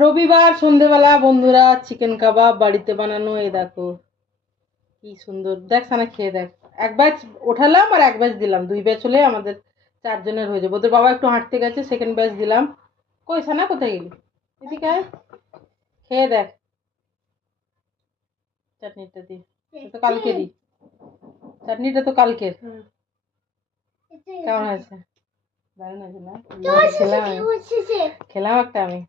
রবিবার সন্ধেবেলা বন্ধুরা চিকেন কাবাব বাড়িতে বানানো। এই দেখো কি সুন্দর, দেখ সানা খেয়ে দেখ। এক ব্যাচ ওঠালাম আর এক ব্যাচ দিলাম, 2 ব্যাচ হলে আমাদের 4 জনের হয়ে যাবে। ওদের বাবা একটু হাঁটতে গেছে, সেকেন্ড ব্যাচ দিলাম। কই সানা, কোথায় গেলি? এদিকে আয়, খেয়ে দেখ চাটনিটা দিয়ে। এটা তো কালকেরই চাটনিটা, তো কালকের। কেমন হয়েছে? দারুণ হয়েছে না? খেলাম একটা আমি।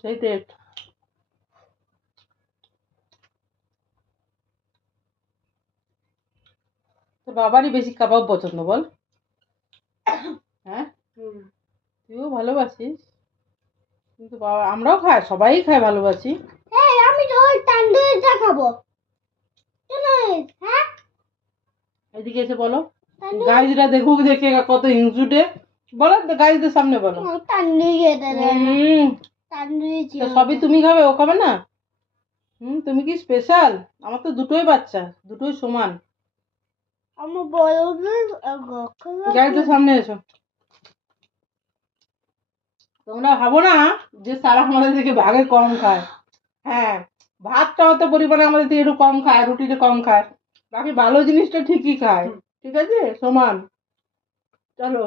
সেই টেস্ট। তোর বাবারই বেশি কাবাব পছন্দ বল? হ্যাঁ, তুইও ভালোবাসিস, কিন্তু বাবা আমরাও খাই, সবাই খায়, ভালোবাসি। আমি তো ওই তান্দুরিটা খাবো। হ্যাঁ, এদিকে এসে বলো, গাইজরা দেখুক, দেখে কত হিংসুটে। বলো গাইজদের সামনে বলো। সবই তুমি খাবে, ও খাবে না? তুমি কি স্পেশাল? আমার তো দুটোই বাচ্চা, দুটোই সমান। আমার বড় গাইজদের সামনে এসো। তোমরা ভাবো না যে সারা আমাদের থেকে ভাগে কম খায়। হ্যাঁ, ভাতটা অত পরিমাণে আমাদের থেকে একটু কম খায়, রুটিটা কম খায়, বাকি ভালো জিনিসটা ঠিকই খায়। ঠিক আছে, সমান। চলো।